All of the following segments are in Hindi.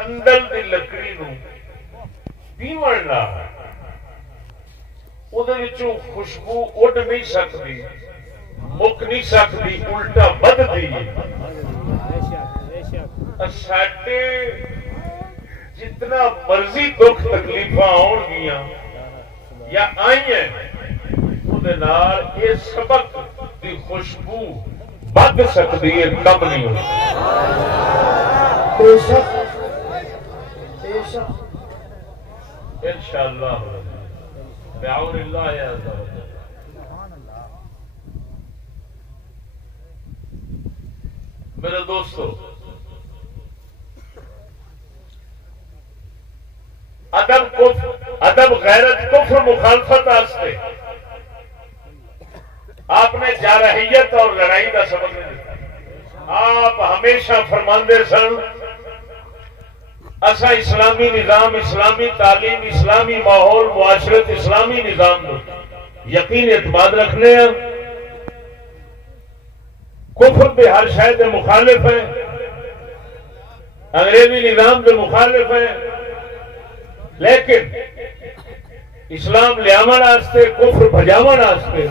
संदल की लकड़ी नूं पीवण नाल उहदे विचों खुशबू उड़ नहीं सकती, मुक नहीं सकती, उल्टा बढ़ती है। साडे जितना मर्जी दुख तकलीफा आउणगियां या आईयां उहदे नाल ये सबक की खुशबू बढ़ सकती है, कम नहीं हो इंशाअल्लाह। मेरे दोस्तों, अदब गैरत कुफ्र मुखालफत आस्ते आपने जारहियत और लड़ाई का सबक नहीं दिता। आप हमेशा फरमाते सन असा इस्लामी निजाम, इस्लामी तालीम, इस्लामी माहौल, मुआशरत, इस्लामी निजाम यकीन एतमाद रखने हैं। कुफ्र के हर शय के मुखालिफ है, अंग्रेजी निजाम के मुखालिफ है, लेकिन इस्लाम लियावन वास्ते, कुफ्र भजावन वास्ते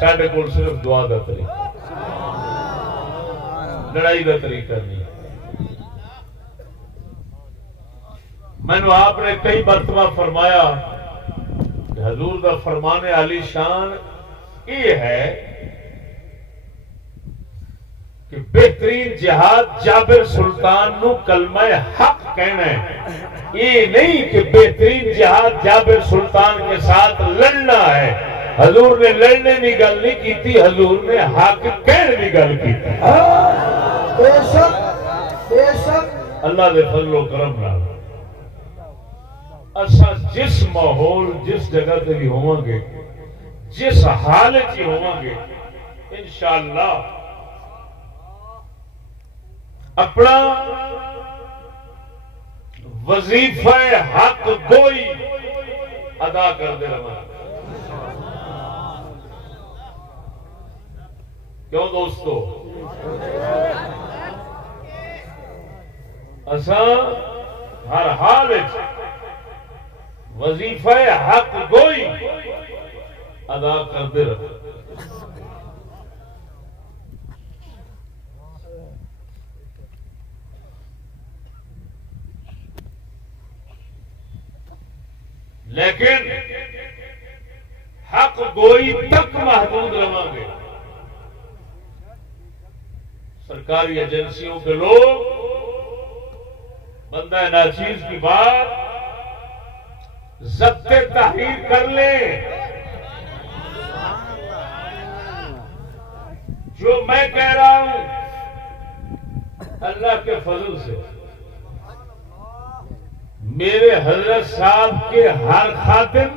साडे कोल सिर्फ दुआ का तरीका, लड़ाई का तरीका नहीं। मैनू आपने कई मरतबा फरमाया हजूर का फरमाने आली शान ये है कि बेहतरीन जिहाद जाबिर सुल्तान नू कलमा हक कहना है। ये नहीं कि बेहतरीन जिहाद जाबिर सुल्तान के साथ लड़ना है। हजूर ने लड़ने की गल नहीं की, हजूर ने हक कहने की गल की। अल्लाह के फजलो करम नाल असा जिस माहौल, जिस जगह से भी होवांगे, जिस हालत च होवांगे, इंशाअल्लाह अपना वजीफा हक गोई अदा करते रहा। क्यों दोस्तों, असा हर हाल वजीफा हक गोई अदा करते रहो। लेकिन हक गोई तक महदूद रहोगे। सरकारी एजेंसियों के लोग बंदा नाचीज की बात ज़ब्ते तहरीर कर ले, जो मैं कह रहा हूं अल्लाह के फजल से मेरे हजरत साहब के हर खातिम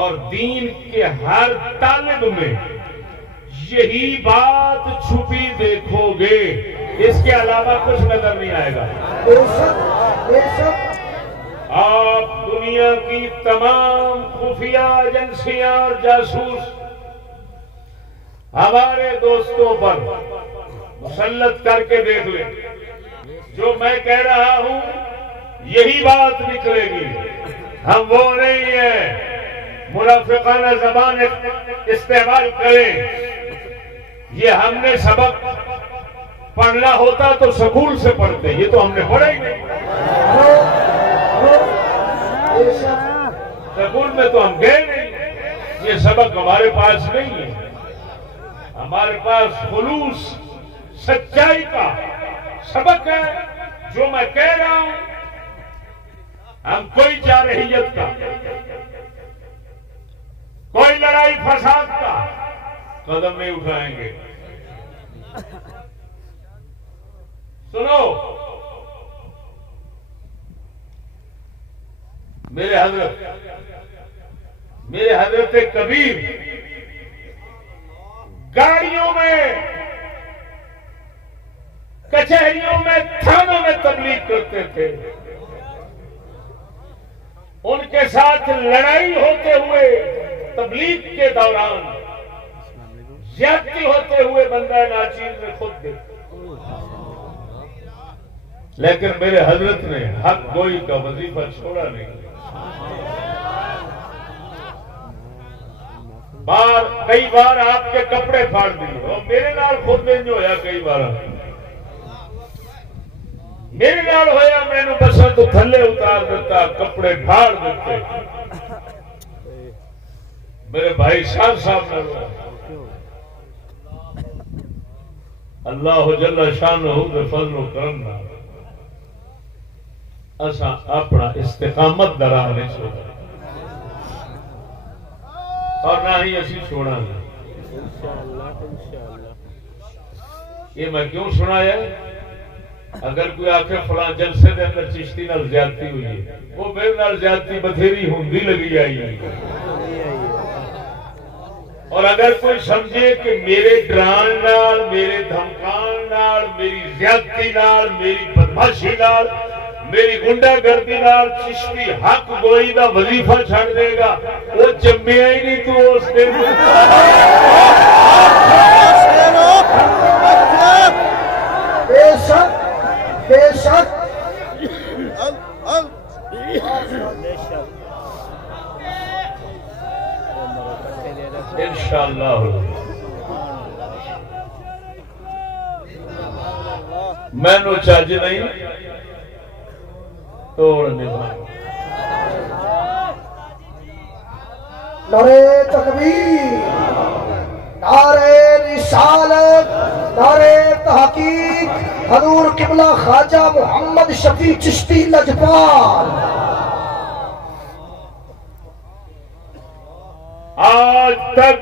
और दीन के हर तालिब में यही बात छुपी देखोगे, इसके अलावा कुछ नजर नहीं आएगा। आप दुनिया की तमाम खुफिया एजेंसियां और जासूस हमारे दोस्तों पर मुसल्लत करके देख ले, जो मैं कह रहा हूं यही बात निकलेगी। हम वो नहीं है मुनाफिकाना ज़बान इस्तेमाल करें। ये हमने सबक पढ़ना होता तो स्कूल से पढ़ते, ये तो हमने पढ़ा ही नहीं। स्कूल में तो हम गए नहीं, ये सबक हमारे पास नहीं है। हमारे पास खुलूस सच्चाई का सबक है, जो मैं कह रहा हूं। हम कोई जारहियत का, कोई लड़ाई फसाद का कदम नहीं उठाएंगे। सुनो, मेरे हजरत कबीर गाड़ियों में, कचहरियों में, थानों में तबलीग करते थे। उनके साथ लड़ाई होते हुए तबलीग के दौरान ज्यादती होते हुए बंदा नाचीज में खुद देखा। लेकिन मेरे हजरत ने हक गोई का वजीफा छोड़ा नहीं। कई बार आपके कपड़े फाड़ दिए और मेरे नाल खुद इंज होया। कई बार मेरे नाल होया, मैनू बसा तो थले उतार दिता, कपड़े फाड़ दिते। मेरे भाई साहब ने अल्लाह जल्ला शानहू दे फज़ल करम नाल असा अपना इस्तिकामत दा राह नहीं छोड़ा और ना ही असी छोड़ा। ये मैं क्यों सुनाया? अगर कोई आखे फलां जलसे के अंदर चिश्ती नाल ज्यादती हुई है, वो मेरे नाल ज्यादती बथेरी हुंदी लगी आई है। और अगर कोई समझे कि मेरे डरान नाल, मेरे धमकान नाल, मेरी ज्यादती नाल, मेरी बदमाशी नाल, मेरी गुंडागर्दी नाल चिश्ती हक गोई दा वजीफा छड़ देगा, वो जम्मिया ही नहीं। तू उस दिन बेशक बेशक इंशाअल्लाह मैनू चज नहीं तोड़ने वाला। नारे तकबीर, नारे रिसालत, नारे तहकीक, हजूर किबला ख्वाजा मोहम्मद शफी चिश्ती लजपाल। आज तक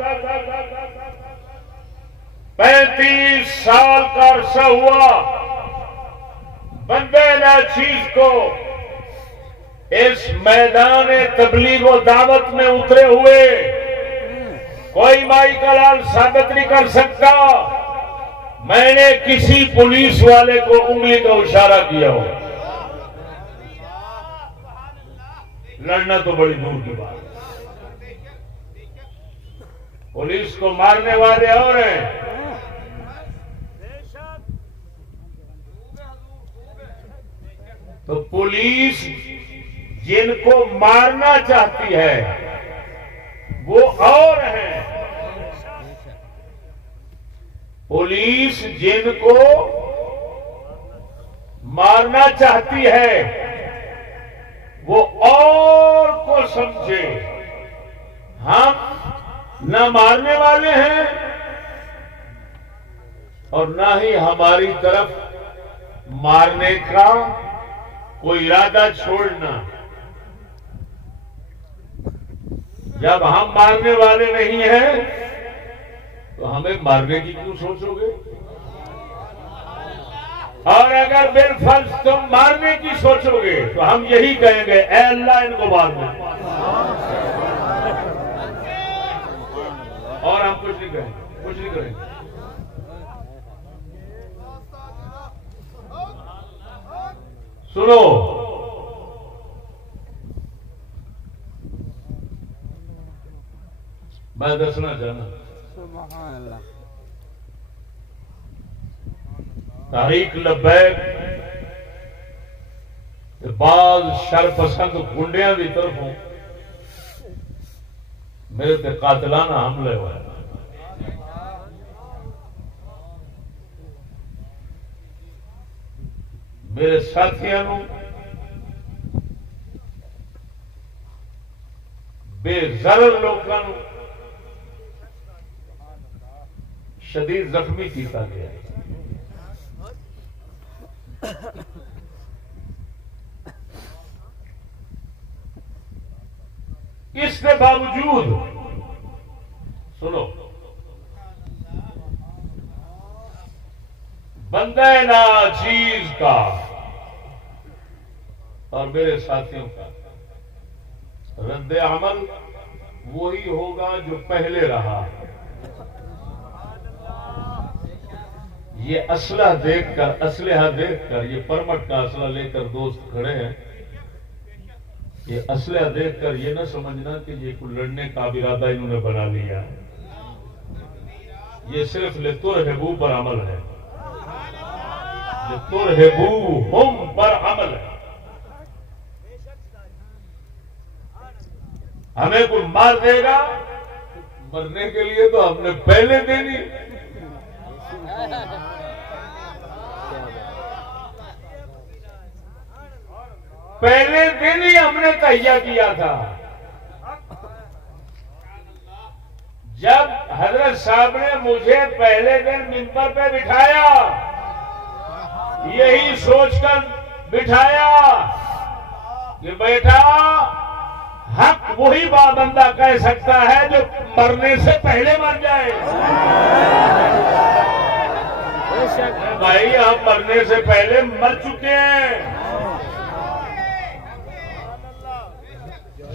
35 साल का अरसा हुआ बंदे नाचीज को इस मैदान तबलीग व दावत में उतरे हुए कोई माई का लाल साबित नहीं कर सकता मैंने किसी पुलिस वाले को उंगली का इशारा किया हो। लड़ना तो बड़ी दूर की बात। पुलिस को मारने वाले और हैं, तो पुलिस जिनको मारना चाहती है वो और है। पुलिस जिनको मारना चाहती है वो और को समझे। हम न मारने वाले हैं और ना ही हमारी तरफ मारने का कोई इरादा छोड़ना। जब हम मारने वाले नहीं हैं तो हमें मारने की क्यों सोचोगे? और अगर बिलफर्ज तुम मारने की सोचोगे तो हम यही कहेंगे, ऐ अल्लाह इनको मार दे। और हम कुछ नहीं कहेंगे, कुछ नहीं करेंगे। सुनो, मैं दसना चाहना, तारीख लब्बैक बाज शरपसंद गुंडिया की तरफों मेरे ते कातिलाना हमले हुए। मेरे साथियों को बेजरर लोगों को शदीद जख्मी किया गया। इसके बावजूद सुनो, बंदे नाचीज का और मेरे साथियों का रद्द अमल वही होगा जो पहले रहा। ये असलहा देखकर ये परमट का असला लेकर दोस्त खड़े हैं। ये असलहा देखकर ये न समझना कि ये कुछ लड़ने का इरादा इन्होंने बना लिया। ये सिर्फ लितुरहिबू पर अमल है। लितुरहिबू हुम पर अमल है। हमें कोई मार देगा, मरने के लिए तो हमने पहले देनी। पहले दिन ही हमने तैयार किया था। जब हजरत साहब ने मुझे पहले दिन मिंबर पे बिठाया, यही सोचकर बिठाया कि बेटा हक वही बंदा कह सकता है जो मरने से पहले मर जाए। भाई हम मरने से पहले मर चुके हैं।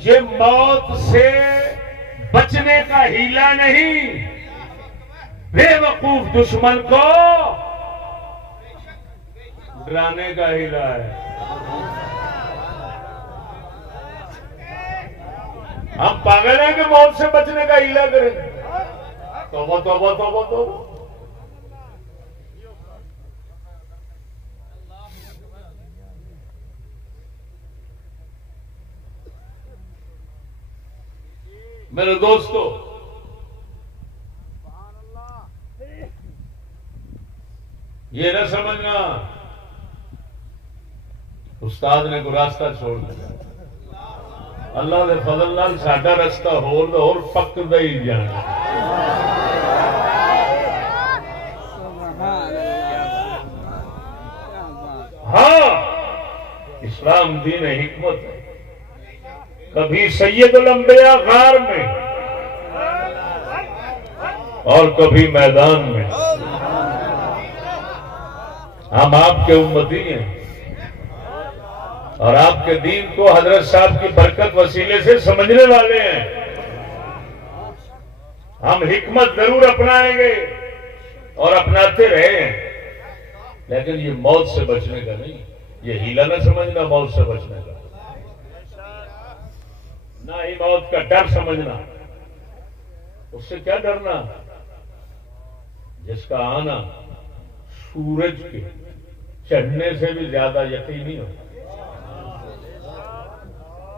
ये मौत से बचने का हीला नहीं, बेवकूफ दुश्मन को डराने का हीला है। हम पागल हैं कि मौत से बचने का हीला करें? तौबा तौबा तौबा तौबा। मेरे दोस्तों, ये न समझना उस्ताद ने कोई रास्ता छोड़ दिया। अल्लाह के फजल नाल साडा रास्ता होर पकदा ही जाना। हाँ, इस्लाम दीन हिकमत है। कभी सैयदुल अंबिया गार में और कभी मैदान में। हम आपके उम्मती हैं और आपके दीन को हजरत साहब की बरकत वसीले से समझने वाले हैं। हम हिकमत जरूर अपनाएंगे और अपनाते रहे, लेकिन ये मौत से बचने का नहीं, ये हीला न समझना मौत से बचने का, ना ही मौत का डर समझना। उससे क्या डरना जिसका आना सूरज के चढ़ने से भी ज्यादा यकीनी हो।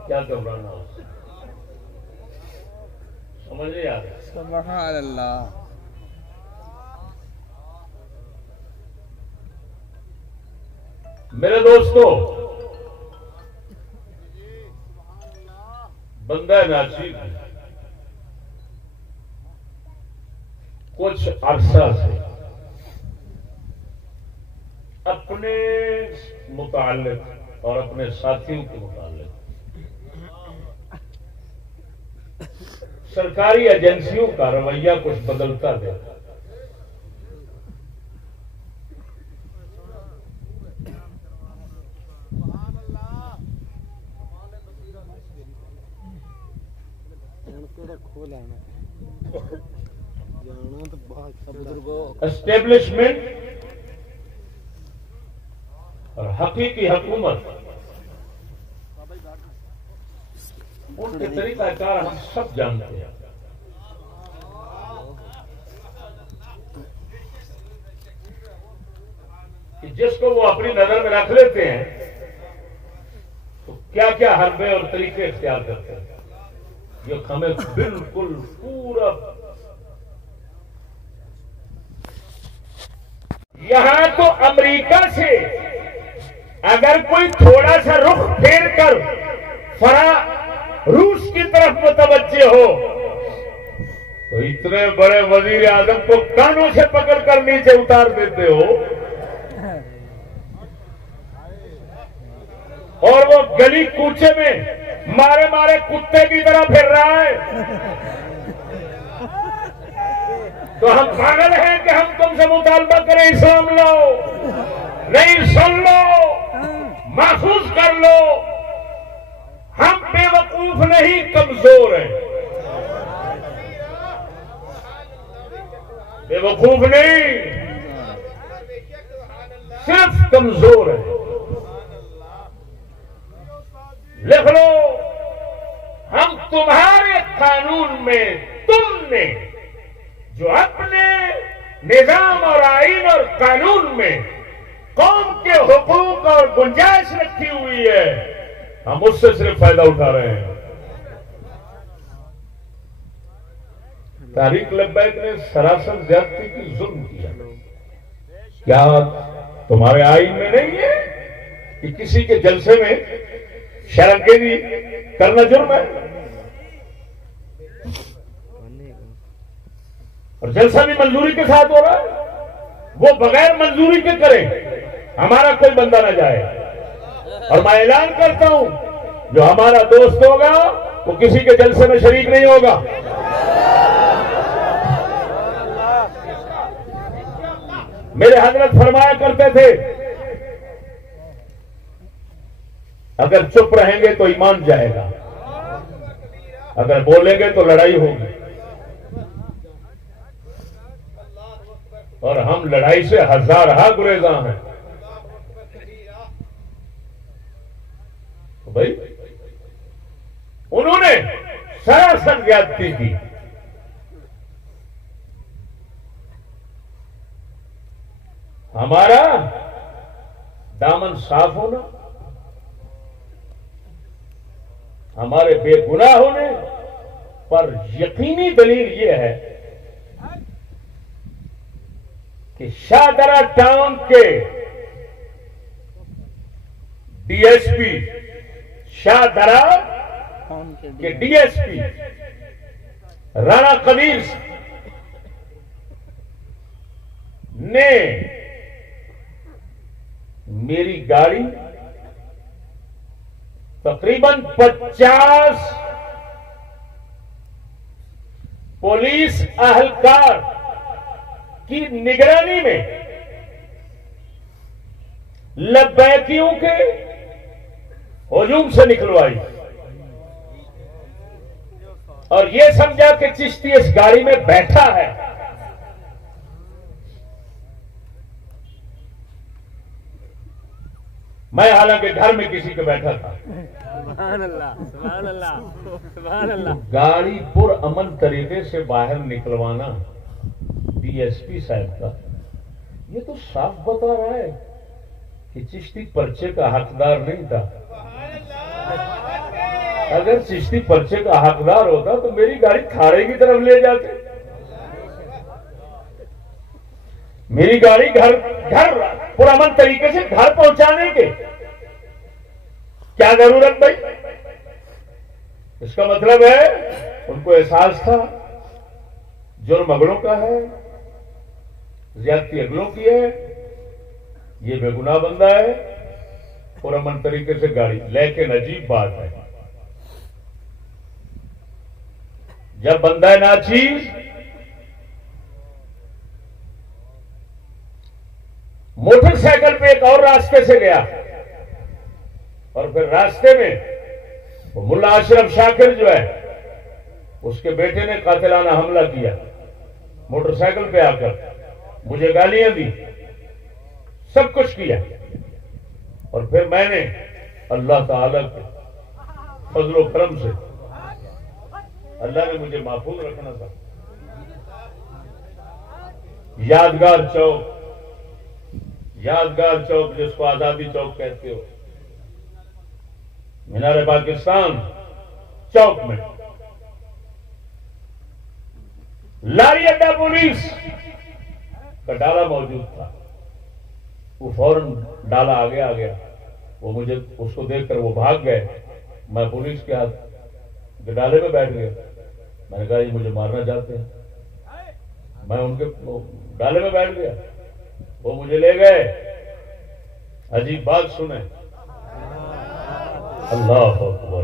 क्या घबराना उससे? समझ नहीं आ रहा। सुभान अल्लाह। मेरे दोस्तों, बंदा नासिब कुछ अरसा से अपने मुताल्लिक और अपने साथियों के मुताल्लिक सरकारी एजेंसियों का रवैया कुछ बदलता देखा। एस्टेब्लिशमेंट और हकीकी हुकूमत, उनके तरीकाकार हम सब जानते हैं। कि जिसको वो अपनी नजर में रख लेते हैं तो क्या क्या हरबे और तरीके इख्तियार करते हैं, जो हमें बिल्कुल पूरा। यहां तो अमेरिका से अगर कोई थोड़ा सा रुख फेर कर रूस की तरफ मुतवज्जे हो तो इतने बड़े वजीर आजम को कानों से पकड़कर नीचे उतार देते हो, और वो गली कूचे में मारे मारे कुत्ते की तरह फिर रहा है। तो हम पागल हैं कि हम तुमसे मुतालबा करें इस्लाम लो? नहीं, सुन लो, महसूस कर लो, हम बेवकूफ नहीं, कमजोर हैं। बेवकूफ नहीं, सिर्फ कमजोर है। लिख लो, हम तुम्हारे कानून में तुमने जो अपने निजाम और आईन और कानून में कौम के हुकूक और गुंजाइश रखी हुई है, हम उससे सिर्फ फायदा उठा रहे हैं। तारिक लब्बैक ने सरासर ज्यादती की, जुल्म किया। क्या तुम्हारे आईन में नहीं है कि किसी के जलसे में शर्मगेरी करना जुर्म है? और जलसा भी मंजूरी के साथ हो रहा है, वो बगैर मंजूरी के करें, हमारा कोई बंदा ना जाए। और मैं ऐलान करता हूं, जो हमारा दोस्त होगा वो किसी के जलसे में शरीक नहीं होगा। मेरे हजरत फरमाया करते थे, अगर चुप रहेंगे तो ईमान जाएगा, अगर बोलेंगे तो लड़ाई होगी। और हम लड़ाई से हजारहा गुरेजा हैं। तो भाई उन्होंने सरासर ज्यादती की। हमारा दामन साफ होना, हमारे बेगुनाह होने पर यकीनी दलील यह है कि शाहदरा टाउन के डीएसपी, शाहदरा के डीएसपी राणा कबीर ने मेरी गाड़ी तकरीबन 50 पुलिस अहलकार की निगरानी में लब्बैकियों के हुजूम से निकलवाई और यह समझा कि चिश्ती इस गाड़ी में बैठा है। मैं हालांकि घर में किसी के बैठा था। सुभान अल्लाह, सुभान अल्लाह, सुभान अल्लाह। गाड़ी पुरअमन तरीके से बाहर निकलवाना डीएसपी साहब का, ये तो साफ बता रहा है कि चिश्ती पर्चे का हकदार नहीं था। अगर चिश्ती पर्चे का हकदार होता तो मेरी गाड़ी खाड़े की तरफ ले जाते। मेरी गाड़ी घर पुरअमन तरीके से घर पहुंचाने के क्या जरूरत भाई? इसका मतलब है उनको एहसास था जुर्म अगलों का है, ज्यादती अगलों की है, ये बेगुनाह बंदा है, पुरअमन तरीके से गाड़ी। लेकिन अजीब बात है, जब बंदा नाचीज मोटरसाइकिल पे एक और रास्ते से गया और फिर रास्ते में वो मुल्ला अशरफ शाकिर जो है उसके बेटे ने कातिलाना हमला किया, मोटरसाइकिल पे आकर मुझे गालियां दी, सब कुछ किया। और फिर मैंने अल्लाह ताला के फजलो करम से, अल्लाह ने मुझे महफूज रखना था। यादगार चौक जिसको आजादी चौक कहते हो, मीनार पाकिस्तान चौक में लारी अड्डा पुलिस का डाला मौजूद था। वो फौरन डाला आगे आ गया, वो मुझे उसको देखकर वो भाग गए। मैं पुलिस के हाथ डाले में बैठ गया। मैंने कहा ये मुझे मारना चाहते हैं। मैं उनके डाले में बैठ गया, वो मुझे ले गए। अजीब बात सुने, अल्लाह अकबर।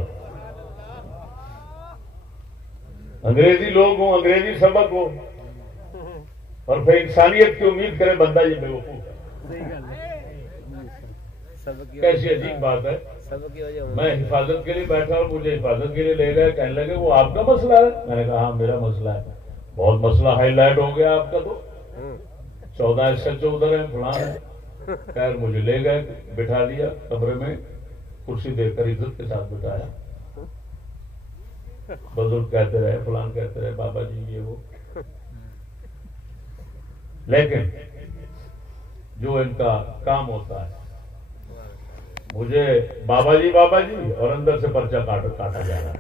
अंग्रेजी लोग हो, अंग्रेजी सबक हो और फिर इंसानियत की उम्मीद करे बंदा, ये बेवकूफ है। कैसी अजीब बात है। मैं हिफाजत के लिए बैठा और मुझे हिफाजत के लिए ले गए। कहने लगे वो आपका मसला है। मैंने कहा हाँ मेरा मसला है। बहुत मसला हाईलाइट हो गया आपका, तो 14 SHO उधर है, फलान है। खैर मुझे ले गए, बिठा दिया कमरे में, कुर्सी देकर इज्जत के साथ बिठाया। बुजुर्ग कहते रहे, फलान कहते रहे, बाबा जी ये वो। लेकिन जो इनका काम होता है। मुझे बाबा जी और अंदर से पर्चा काटा जा रहा है।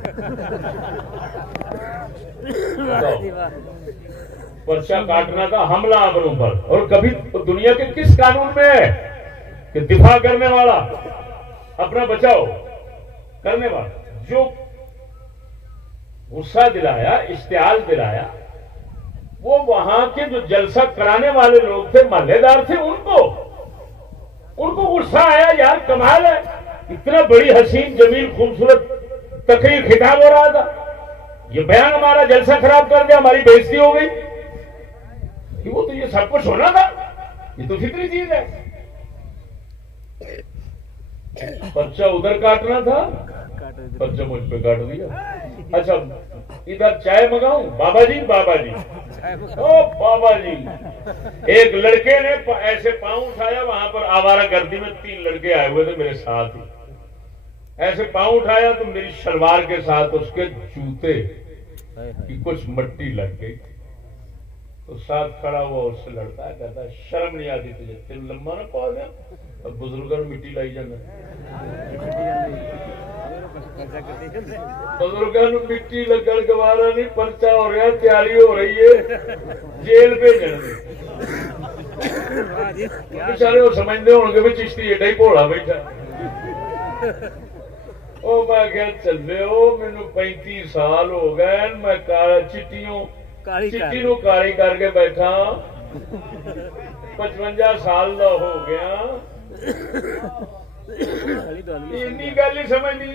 पर्चा काटना का हमला अमरों पर, और कभी तो दुनिया के किस कानून में है कि दिफा करने वाला, अपना बचाव करने वाला, जो गुस्सा दिलाया, इश्तियाल दिलाया, वो वहां के जो जलसा कराने वाले लोग थे, महल्लेदार थे, उनको गुस्सा आया। यार कमाल है, इतना बड़ी हसीन जमील खूबसूरत तकरीर खिताब हो रहा था, ये बयान हमारा जलसा खराब कर दिया, हमारी बेइज्जती हो गई। कि वो तो ये सब कुछ होना था, ये तो फिक्री चीज है। पर्चा उधर काटना था, पर्चा मुझ पे काट दिया। अच्छा इधर चाय मंगाऊं? बाबा जी ओ बाबा जी, एक लड़के ने ऐसे पांव उठाया, वहां पर आवारा गर्दी में 3 लड़के आए हुए थे मेरे साथ ही, ऐसे पांव उठाया तो मेरी शलवार के साथ उसके जूते की कुछ मट्टी लग गई। तो साथ खड़ा हुआ उससे लड़ता है, कहता है शर्म नहीं आती तुझे, तेरे लम्बा ना पा दे, अब बुजुर्गों ने मिट्टी लाई जाना, बुजुर्गों ने मिट्टी लगन गवारा नहीं, पर्चा हो रहा, तैयारी हो रही है जेल भेजने। बेचारे वो समझते होंगे भी चिश्ती एडा ही भोला बैठा। ओ मैं क्या चले हो, मैनू 35 साल हो गए, मैं चिट्टी नू काली करके बैठा, 55 साल का हो गया, इन्नी गल ही समझनी।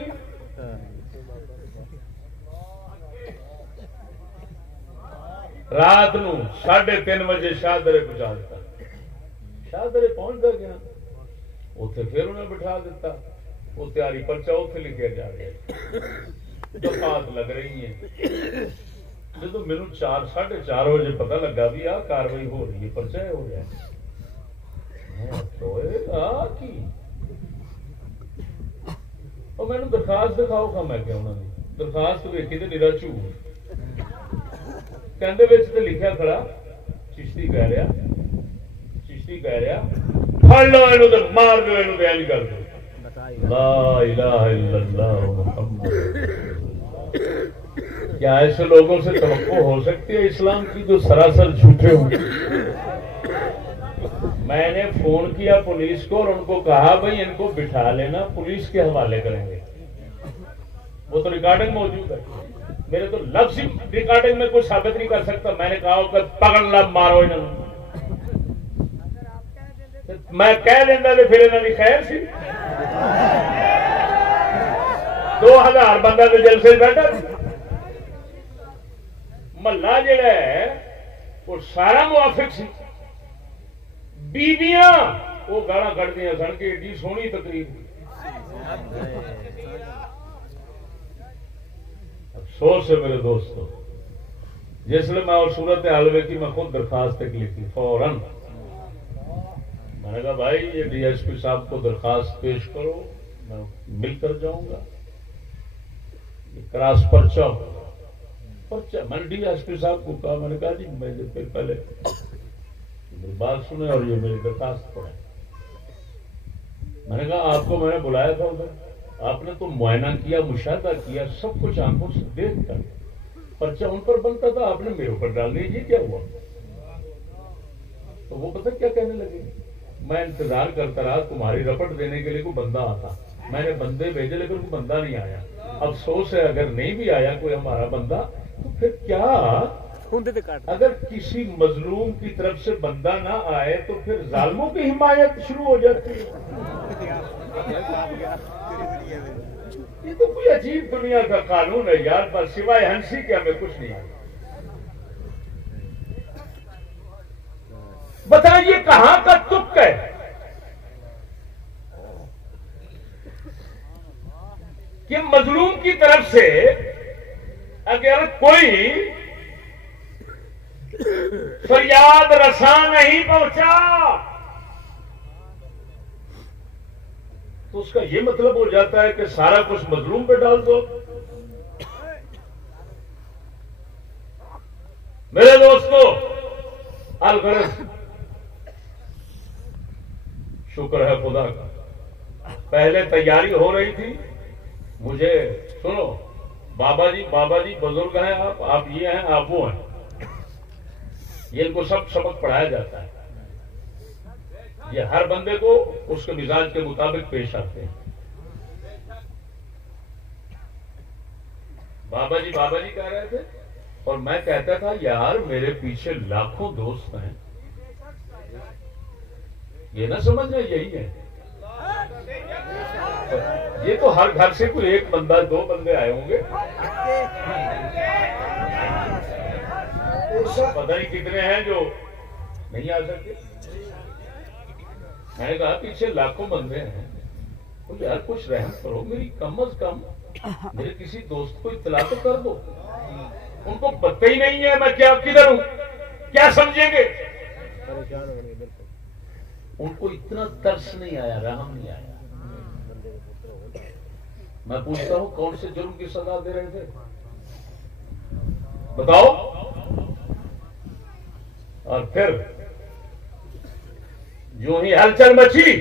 रात नू 3:30 बजे शाहदरे पहुंचा दिता। शाहदरे पहुंचता गया, उथे फिर उन्हें बिठा दिता, वो तैयारी पर्चा उथे लिखा जा रहा, दफात लग रही है। जो मैनू 4-4:30 बजे पता लगा भी आ कार्रवाई हो रही है, पर्चा हो रहा है, तो और मैंने दरखास्त दिखाओ का, मैं क्या उन्होंने दरखास्त वेखी तो निरा झूठ, कहते विच ते लिखा खड़ा चिश्ती कह रहा फड़ लो इनू ते मार दो, इनू बयान कर दो, ला इलाहा इल्लल्लाह मुहम्मद। क्या ऐसे लोगों से तवक्को हो सकती है इस्लाम की जो सरासर झूठे होंगे? मैंने फोन किया पुलिस को और उनको कहा भाई इनको बिठा लेना, पुलिस के हवाले करेंगे। वो तो रिकॉर्डिंग मौजूद है, मेरे तो लफ्ज रिकॉर्डिंग में कुछ साबित नहीं कर सकता। मैंने कहा पकड़ ला, मारो इन्होंने, मैं कह देना तो फिर इन्होंने खैर सी। 2000 बंदा तो जलसे बैठा, महला जिहड़ा है वो सारा मुआफिक सी। बीबियां वो गाला कढ़दियां सन कि एडी सोहनी तकरीर। अफसोस है मेरे दोस्तों, जिसले मैं और सूरत हाल वेखी मैं खुद दरखास्त लिखी फौरन। मैंने कहा भाई ये डीएसपी साहब को दरखास्त पेश करो, मैं मिलकर जाऊंगा। क्रॉस पर्चा मैंने डीएसपी साहब को कहा, मैंने कहा जी मैं फिर पहले मेरी बात सुने और ये मेरी दरखास्त पढ़े। मैंने कहा आपको मैंने बुलाया था उधर, आपने तो मुआयना किया, मुशाहदा किया, सब कुछ आंखों से देख कर पर्चा उन पर बनता था, आपने मेरे ऊपर डाल दिया, ये क्या हुआ? तो वो पता क्या कहने लगे, मैं इंतजार करता रहा तुम्हारी रपट देने के लिए कोई बंदा आता, मैंने बंदे भेजे लेकिन कोई बंदा नहीं आया। अफसोस है अगर नहीं भी आया कोई हमारा बंदा तो फिर क्या, अगर किसी मजलूम की तरफ से बंदा ना आए तो फिर जालिमों की हिमायत शुरू हो जाती है। ये तो कोई अजीब दुनिया का कानून है यार, बस सिवाय हंसी के हमें कुछ नहीं आता। बताइए कहां का तुक है? कि मजलूम की तरफ से अगर कोई फरियाद रसा नहीं पहुंचा तो उसका यह मतलब हो जाता है कि सारा कुछ मजलूम पे डाल दो। मेरे दोस्तों, अलगरज शुक्र है खुदा का। पहले तैयारी हो रही थी, मुझे सुनो बाबा जी बुजुर्ग हैं आप ये हैं, आप वो हैं, ये इनको सब सबक पढ़ाया जाता है। ये हर बंदे को उसके मिजाज के मुताबिक पेश आते हैं। बाबा जी कह रहे थे और मैं कहता था यार मेरे पीछे लाखों दोस्त हैं, ये ना समझ रहे यही है। ये तो हर घर से कोई एक बंदा दो बंदे आए होंगे, पता नहीं कितने हैं जो नहीं आ सकते। मैंने कहा पीछे लाखों बंदे हैं, तो यार कुछ रहम करो, मेरी कम अज कम मेरे किसी दोस्त को इत्तला तो कर दो। उनको पता ही नहीं है मैं क्या किधर हूं, क्या समझेंगे। उनको इतना तरस नहीं आया, रहम नहीं आया। मैं पूछता हूं कौन से जुर्म की सजा दे रहे थे बताओ। और फिर जो ही हलचल मची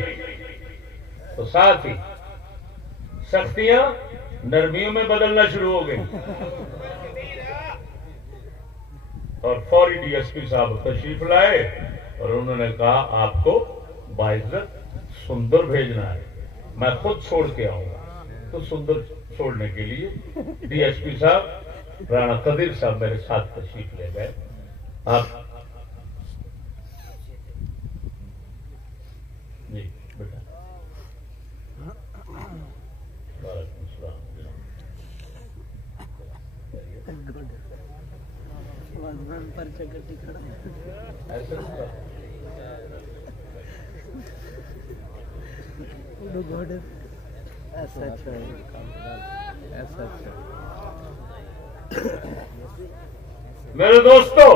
तो साथ ही सख्तियां नरमियों में बदलना शुरू हो गई और फौरी डीएसपी साहब तशरीफ लाए और उन्होंने कहा आपको बाइज्जत सुंदर भेजना है, मैं खुद छोड़ के आऊंगा। तो सुंदर छोड़ने के लिए डीएसपी साहब राणा कदीर साहब मेरे साथ तशरीफ ले गए। आप जी बेटा मेरे दोस्तों,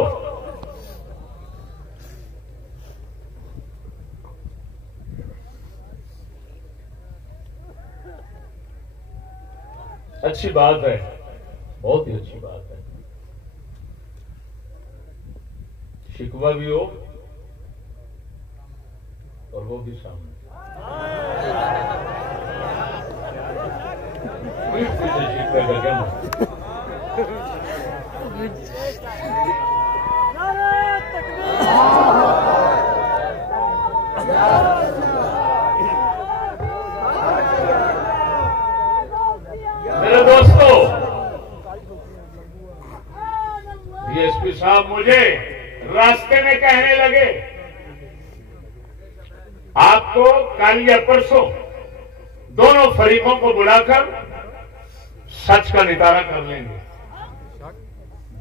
अच्छी बात है, बहुत ही अच्छी बात है। शिकवा भी हो और वो भी सामने। शिकवा का क्या मेरे दोस्तों, डीएसपी साहब मुझे रास्ते में कहने लगे आपको कल या परसों दोनों फरीकों को बुलाकर सच का नितारा कर लेंगे।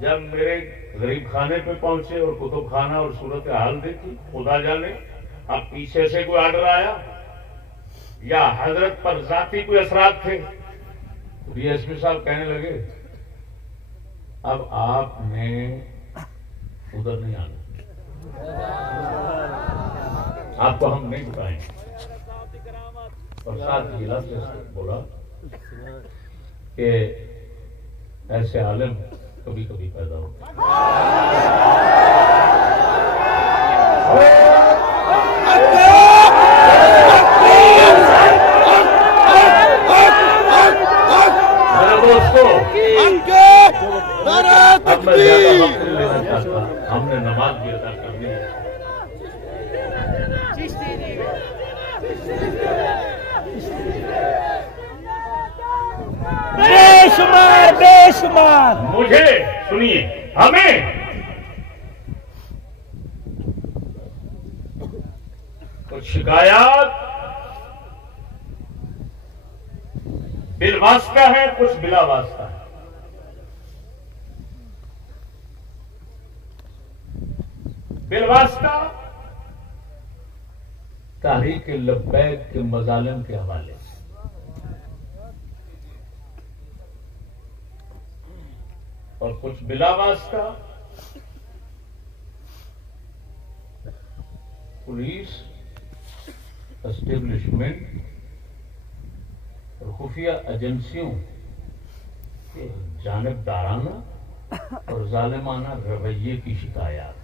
जब मेरे गरीब खाने पे पहुंचे और कुतुब खाना और सूरत हाल देखी, खुदा जाने अब पीछे से कोई आर्डर आया या हजरत पर जाती कोई असरात थे। डीएसपी साहब कहने लगे अब आपने उधर नहीं आना, आपको हम नहीं बताएंगे। और साथ ही लफ्ज़ से बोला कि ऐसे आलिम कभी कभी पैदा होते हैं। मेरे दोस्तों, अब मैं ज्यादा वक्त नहीं लेना चाहता, हमने नमाज भी अदा करनी है। बेशुमार मुझे सुनिए, हमें कुछ शिकायत बिलवास्ता है, कुछ बिला वास्ता है। बिलवास्ता तहरीक लब्बैक के मजालिम के हवाले से, और कुछ बिला वास्ता पुलिस, एस्टेब्लिशमेंट और खुफिया एजेंसियों के जानिबदाराना और जालिमाना रवैये की शिकायत।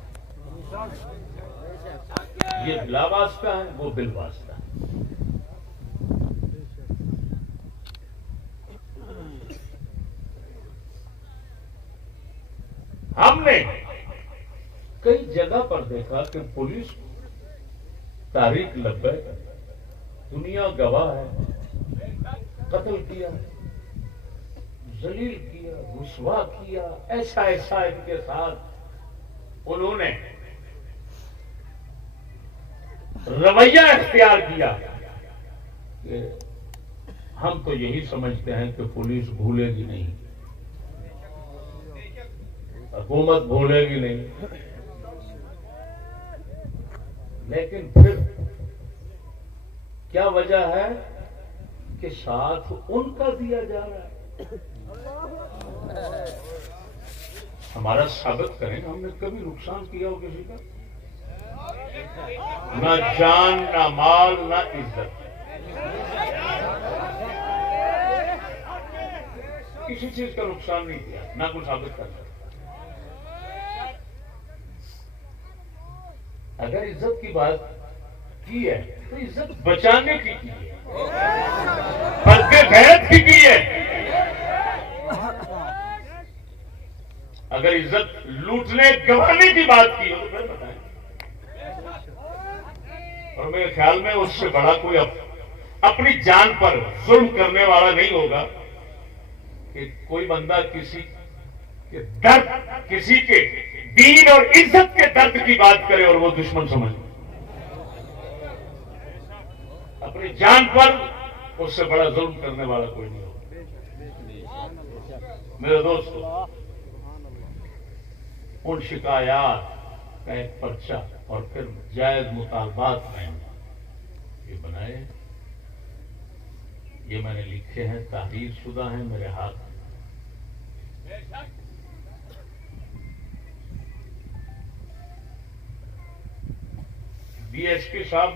ये बिला वास्ता है, वो बिल वास्ता है। हमने कई जगह पर देखा कि पुलिस तारीख लब्बे, दुनिया गवाह है, कत्ल किया, जलील किया, रुसवा किया, ऐसा ऐसा इनके साथ उन्होंने रवैया इख्तियार किया कि हम तो यही समझते हैं कि पुलिस भूलेगी नहीं, हुकूमत भूलेगी नहीं, लेकिन फिर क्या वजह है कि साथ उनका दिया जा रहा है। हमारा साबित करें हमने कभी नुकसान किया हो किसी का, ना जान, ना माल, ना इज्जत, किसी चीज का नुकसान नहीं किया, ना कुछ साबित कर सकता। अगर इज्जत की बात की है तो इज्जत बचाने की है, बल्कि गैरत की है। अगर इज्जत लूटने गंवाने की बात की हो तो फिर बताएं। और मेरे ख्याल में उससे बड़ा कोई अपनी जान पर जुल्म करने वाला नहीं होगा कि कोई बंदा किसी के दर्द, किसी के दीन और इज्जत के दर्द की बात करे और वो दुश्मन समझे। अपनी जान पर उससे बड़ा जुल्म करने वाला कोई नहीं होगा। मेरे दोस्तों, उन शिकायत का एक पर्चा और फिर जायज मुतालबात में ये बनाए, ये मैंने लिखे हैं, तहरीर शुदा हैं मेरे हाथ में। डीएसपी साहब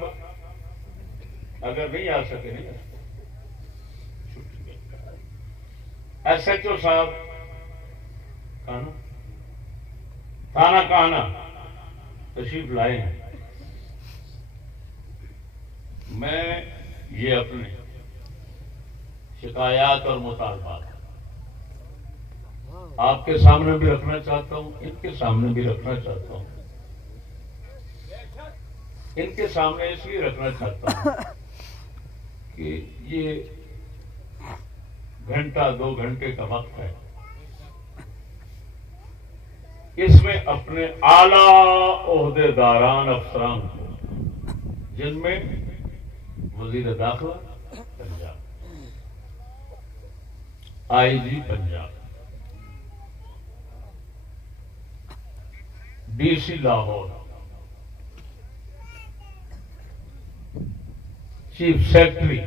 अगर नहीं आ सके, नहीं आ सके, एसएचओ साहब थाना काना तशरीफ लाए हैं। मैं ये अपने शिकायत और मुतालबात आपके सामने भी रखना चाहता हूं, इनके सामने भी रखना चाहता हूं। इनके सामने इसलिए रखना चाहता हूं कि ये घंटा 2 घंटे का वक्त है, इसमें अपने आला ओहदेदारान अफसरान को, जिनमें वजीर दाखिला Punjab, IG Punjab, DC Lahore, chief secretary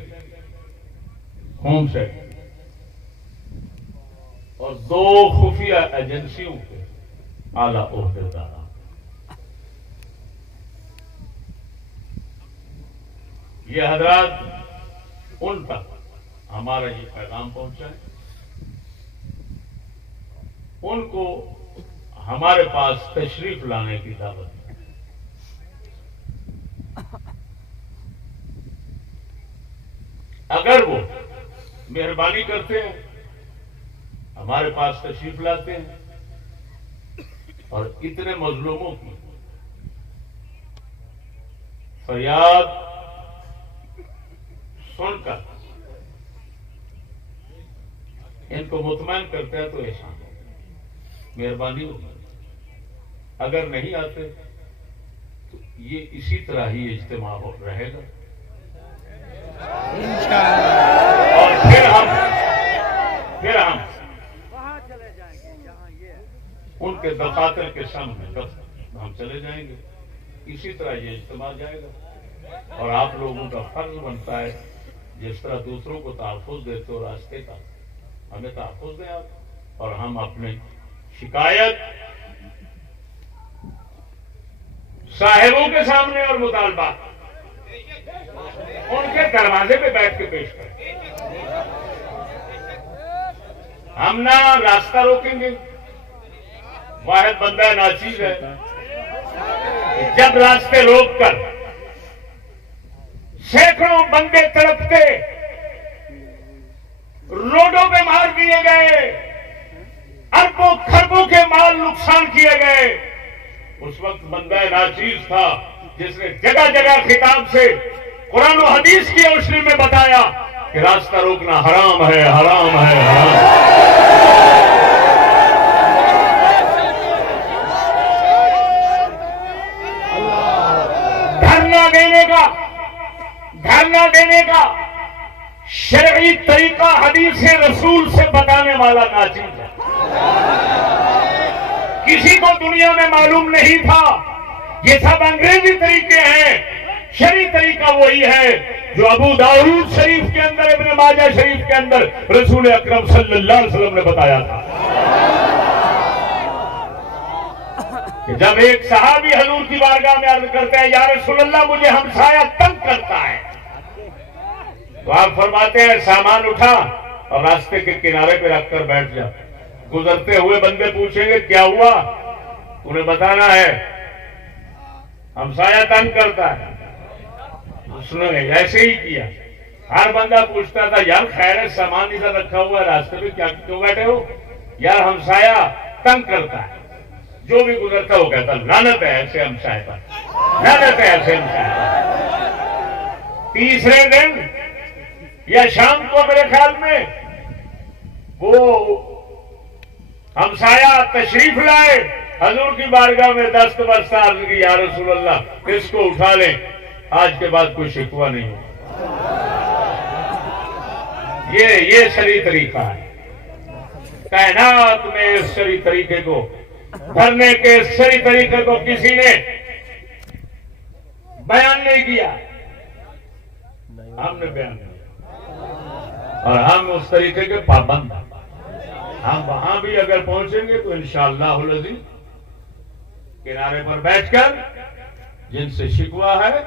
home secretary और 2 खुफिया एजेंसियों के आला ओहदेदार, ये हजरात उन तक हमारा ये पैगाम पहुंचाए, उनको हमारे पास तशरीफ लाने की दावत है। अगर वो मेहरबानी करते हैं, हमारे पास तशरीफ लाते हैं और इतने मजलूमों की फरियाद सुनकर इनको मुतमईन करते हैं तो एहसान होगा, मेहरबानी होगी। अगर नहीं आते तो ये इसी तरह ही इज्तिमा रहेगा और फिर हम उनके दफातर के सामने हम चले जाएंगे। इसी तरह ये इज्तिमा जाएगा और आप लोगों का फर्ज बनता है, जिस तरह दूसरों को तहफ़्फ़ुज़ देते हो रास्ते का, हमें तहफ़्फ़ुज़ दें आप। और हम अपने शिकायत साहिबों के सामने और मुतालबा उनके दरवाजे पे बैठ के पेश करें। हम ना रास्ता रोकेंगे, वाहिद बंदा नाचीज है, जब रास्ते रोककर सैकड़ों बंदे तड़पते रोडों पे मार दिए गए, अरबों अरबों खरबों के माल नुकसान किए गए। उस वक्त बंदा नाचीज था जिसने जगह जगह खिताब से कुरान और हदीस की रोशनी में बताया कि रास्ता रोकना हराम है, हराम है, हराम है। धरना देने का शरई तरीका हदीस रसूल से बताने वाला नाचीज है। किसी को दुनिया में मालूम नहीं था। ये सब अंग्रेजी तरीके हैं। शरई तरीका वही है जो अबू दाऊद शरीफ के अंदर, इब्न माजा शरीफ के अंदर रसूल अकरम सल्लल्लाहु अलैहि वसल्लम ने बताया था कि जब एक सहाबी हजूर की बारगाह में अर्ज करते हैं, या रसूलल्लाह मुझे हमसाया तंग करता है, तो आप फरमाते हैं सामान उठा और रास्ते के किनारे पे रखकर बैठ जा। गुजरते हुए बंदे पूछेंगे क्या हुआ, उन्हें बताना है हमसाया तंग करता है। उसने ऐसे ही किया। हर बंदा पूछता था यार खैर है, सामान इधर रखा हुआ है, रास्ते में क्या क्यों बैठे हो? यार हमसाया तंग करता है। जो भी गुजरता वो कहता लानत है ऐसे हमसाए पर, लानत है ऐसे हमसाए पर। तीसरे दिन या शाम को मेरे ख्याल में वो हमसाया तशरीफ लाए हजूर की बारगाह में, दस्त बस्ता अर्ज की या रसूलल्लाह इसको उठा लें, आज के बाद कोई शिकवा नहीं हो। ये शरी तरीका है। कायनात में इस शरी तरीके को भरने के, इस शरी तरीके को किसी ने बयान नहीं किया, हमने बयान किया और हम उस तरीके के पाबंद हैं। हम वहां भी अगर पहुंचेंगे तो इंशाअल्लाह किनारे पर बैठकर जिनसे शिकवा है,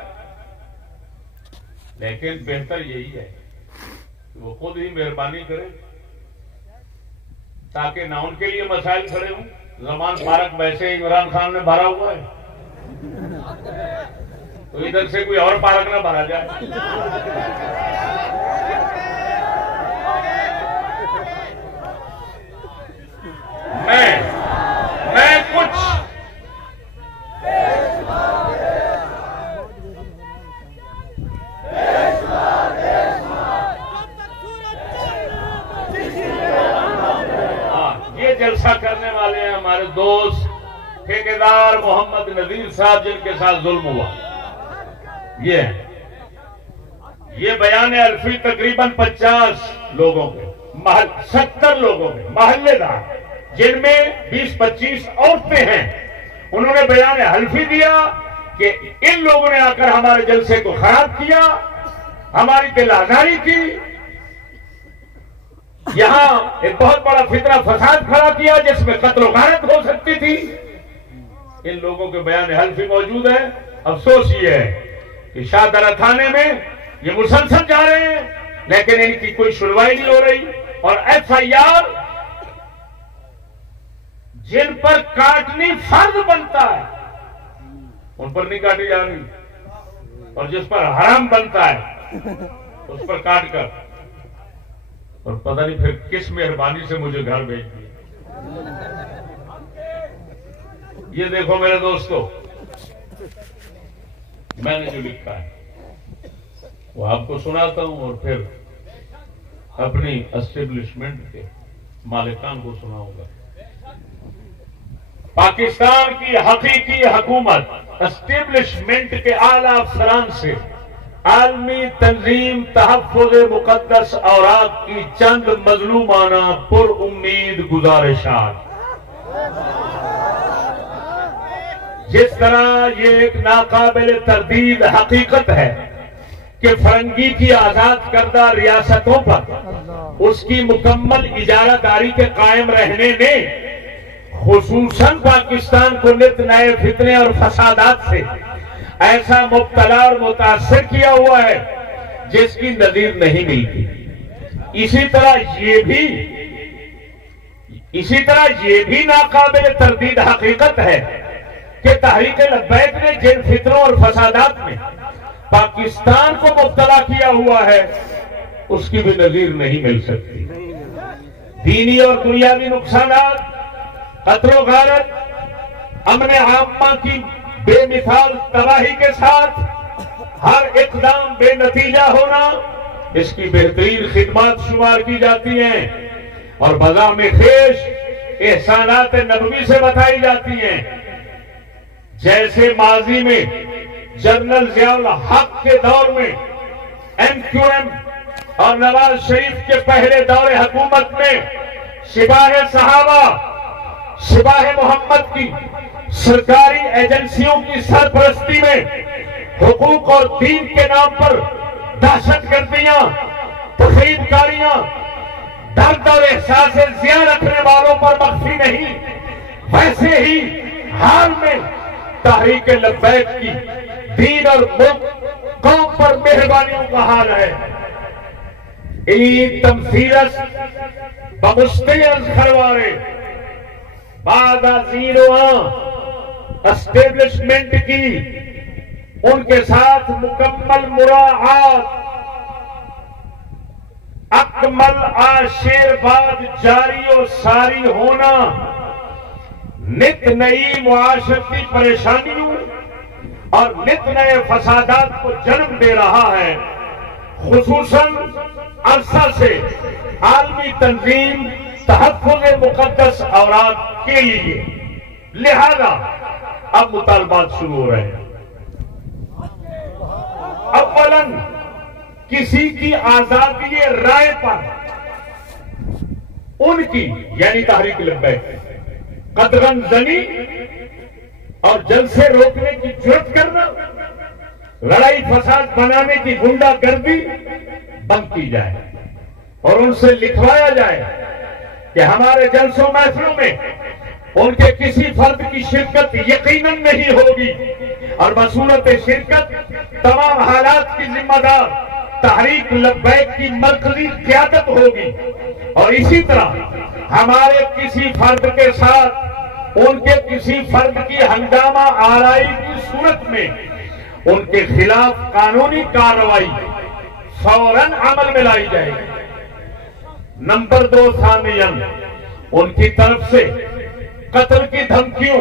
लेकिन बेहतर यही है कि वो खुद ही मेहरबानी करें ताकि ना उनके लिए मसाइल खड़े हों। जमान पार्क वैसे ही इमरान खान ने भरा हुआ है, तो इधर से कोई और पार्क ना भरा जाए। मैं कुछ ये जलसा करने वाले हैं हमारे दोस्त ठेकेदार मोहम्मद नजीर साहब, जिनके साथ जुल्म हुआ। ये बयान अल्फी तकरीबन 50 लोगों के, 70 लोगों के महल्लेदार, जिनमें 20-25 औरतें हैं, उन्होंने बयान हल्फी दिया कि इन लोगों ने आकर हमारे जलसे को खराब किया, हमारी दिल आजारी की, यहां एक बहुत बड़ा फितरा फसाद खड़ा किया जिसमें कत्ल गारत हो सकती थी। इन लोगों के बयान हल्फी मौजूद है। अफसोस ये है कि शाहदरा थाने में ये मुसलसल जा रहे हैं, लेकिन इनकी कोई सुनवाई नहीं हो रही और FIR जिन पर काटनी फर्ज बनता है उन पर नहीं काटी जा रही, और जिस पर हराम बनता है उस पर काट कर, और पता नहीं फिर किस मेहरबानी से मुझे घर भेज दिया। ये देखो मेरे दोस्तों, मैंने जो लिखा है वो आपको सुनाता हूं और फिर अपनी एस्टेब्लिशमेंट के मालिकान को सुनाऊंगा। पाकिस्तान की हकीकी हुकूमत एस्टेब्लिशमेंट के आला अफसरान से आलमी तंजीम तहफ़्फ़ुज़ मुक़द्दस औरात की चंद मज़लूमाना पुर उम्मीद गुज़ारिशात। जिस तरह ये एक नाकाबिल तरदीद हकीकत है कि फरंगी की आजाद करदा रियासतों पर उसकी मुकम्मल इजारादारी के कायम रहने ने खुसूसन पाकिस्तान को नित नए फितने और फसादात से ऐसा मुब्तला और मुतासर किया हुआ है जिसकी नजीर नहीं मिलती। इसी तरह ये भी नाकाबिल तरदीद हकीकत है कि तहरीक लब्बैक ने जिन फितरों और फसादात में पाकिस्तान को मुब्तला किया हुआ है उसकी भी नजीर नहीं मिल सकती। दीनी और दुनियावी नुकसानात, कत्लो गारत अमने आम्मा की बेमिसाल तबाही के साथ हर इकदाम बेनतीजा होना इसकी बेहतरीन खिदमत शुमार की जाती हैं और बज़ाम खेश एहसानात नबवी से बताई जाती हैं। जैसे माजी में जनरल जियाउल हक के दौर में MQM और नवाज शरीफ के पहले दौरे हुकूमत में सिपाह सहाबा सिपाह मोहम्मद की सरकारी एजेंसियों की सरपरस्ती में हुकूक और दीन के नाम पर दहशतगर्दियां, तखरीबकारियां, दर्द और एहसास जिया रखने वालों पर मख्फी नहीं, वैसे ही हाल में तहरीक लब्बैक की दीन और मुल्क कौम पर मेहरबानियों का हाल है। ईद तमसीरस बमुस्तैद खरवारे बादा जीरोआ एस्टेब्लिशमेंट की उनके साथ मुकम्मल मुराआत अकमल आशीर्वाद जारी और सारी होना नित नई मुआशरती परेशानियों और नित नए फसादात को जन्म दे रहा है। खुसूसन अरसा से आलमी तंजीम तहफ़्फ़ुज़ मुक़द्दस औरात के लिए लिहाजा अब मुतालबात शुरू हो रहे हैं। अव्वलन किसी की आजादी राय पर उनकी यानी तहरीक लब्बैक कदगन जनी और जलसे रोकने की जुर्रत करना, लड़ाई फसाद बनाने की गुंडागर्दी बंद की जाए और उनसे लिखवाया जाए कि हमारे जलसों महफिलों में उनके किसी फर्द की शिरकत यकीनन नहीं होगी और बसूरत शिरकत तमाम हालात की जिम्मेदार तहरीक लब्बैक की मरकजी क़यादत होगी। और इसी तरह हमारे किसी फर्द के साथ उनके किसी फर्द की हंगामा आराई की सूरत में उनके खिलाफ कानूनी कार्रवाई फौरन अमल में लाई जाएगी। नंबर 2 सानियन उनकी तरफ से कत्ल की धमकियों,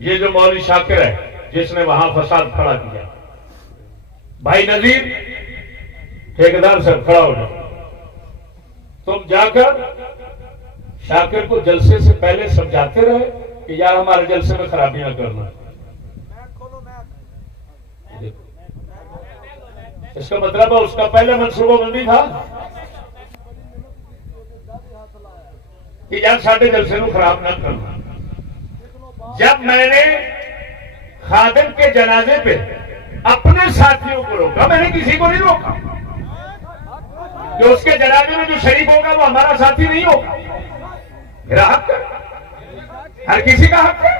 ये जो मौलवी शाकिर है जिसने वहां फसाद खड़ा किया, भाई नजीर ठेकेदार साहब खड़ा हो जाओ, तुम जाकर शाकिर को जलसे से पहले समझाते रहे कि यार हमारे जलसे में खराबी ना करना। इसका मतलब है उसका पहले मनसूबाबंदी था कि यार साढ़े जलसे को खराब ना करना। जब मैंने खादिम के जनाजे पे अपने साथियों को रोका, मैंने किसी को नहीं रोका कि उसके जनाजे में जो शरीक होगा वो हमारा साथी नहीं होगा। मेरा हक है, हर किसी का हक है,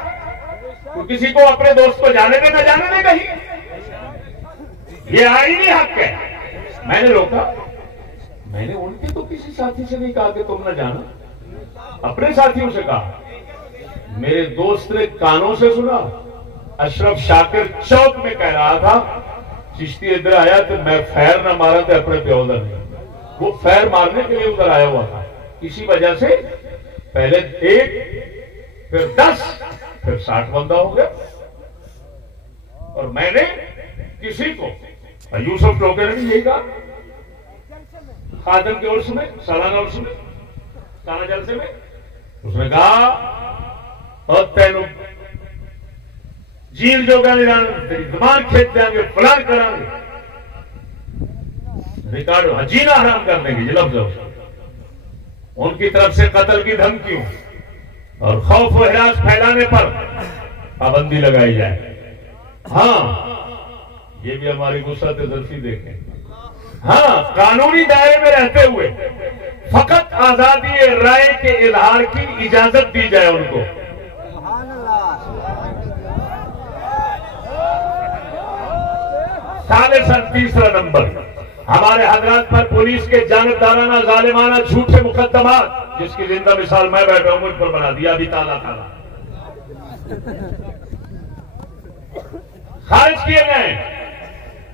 तो किसी को अपने दोस्त को जाने दे न जाने दे कहीं, ये आईनी हक है। मैंने रोका, मैंने उनके तो किसी साथी से नहीं कहा कि तुम न जाना, अपने साथियों से कहा। मेरे दोस्त ने कानों से सुना, अशरफ शाकिर चौक में कह रहा था चिश्ती इधर आया तो मैं फैर ना मारा तो अपने प्योदर ने, वो फैर मारने के लिए उधर आया हुआ था। इसी वजह से पहले 1 फिर 10 फिर 60 बंदा हो गया। और मैंने किसी को, यूसुफ टोके ने भी यही कहा खादिम के उर्स में, सालाना उर्स में, सालाना जलसे में, उसने कहा और तेन जीर जोगा तेरी दिमाग खेत देंगे, फलान करांगे, रिकॉर्ड जीना हराम कर देंगे। ये लफ्ज उनकी तरफ से कत्ल की धमकियों और खौफ व हिरास फैलाने पर पाबंदी लगाई जाए। हाँ, ये भी हमारी गुस्सत ज़र्फी देखें। हाँ, कानूनी दायरे में रहते हुए फकत आजादी राय के इजहार की इजाजत दी जाए उनको। तीसरा नंबर, हमारे हजरात पर पुलिस के जानबदाराना जालिमाना झूठे मुकदमात, जिसकी जिंदा मिसाल मैं बैठा हूं, मुझ पर बना दिया अभी ताला खारिज किए गए।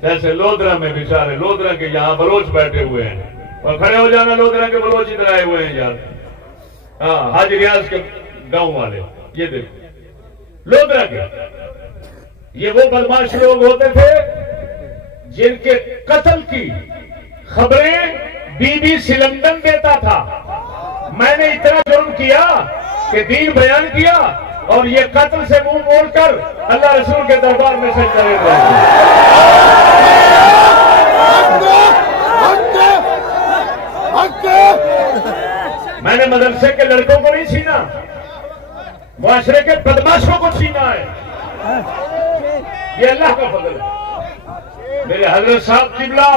जैसे लोधरा में बेचारे, लोधरा के यहां बलोच बैठे हुए हैं और खड़े हो जाना, लोधरा के बलोच इधर आए हुए हैं यार, हाँ, हाजी रियाज के गांव वाले, ये देखो लोधरा के, ये वो बदमाश लोग होते थे जिनके कत्ल की खबरें BBC लंदन देता था। मैंने इतना जुर्म किया कि दीन बयान किया और ये कत्ल से मुंह मोड़कर अल्लाह रसूल के दरबार में से चले मैंने मदरसे के लड़कों को नहीं छीना, मुआशरे के बदमाशों को छीना है। ये अल्लाह का फजल है। मेरे हजरत साहब किबला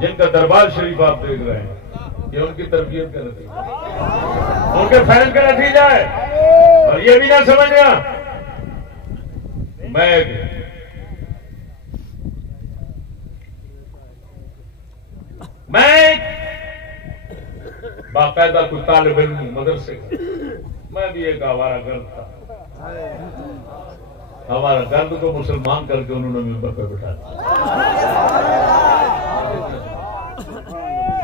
जिनका दरबार शरीफ आप देख रहे हैं, ये उनकी तरबियत का नतीजा, उनके फैल का नतीजा है। और ये भी ना समझना मैं बाकायदा कोई तालिब इल्म मदरसे का, मैं भी एक आवारा गर्द था। हमारा गर्द को मुसलमान करके उन्होंने मिंबर पे बिठा दिया।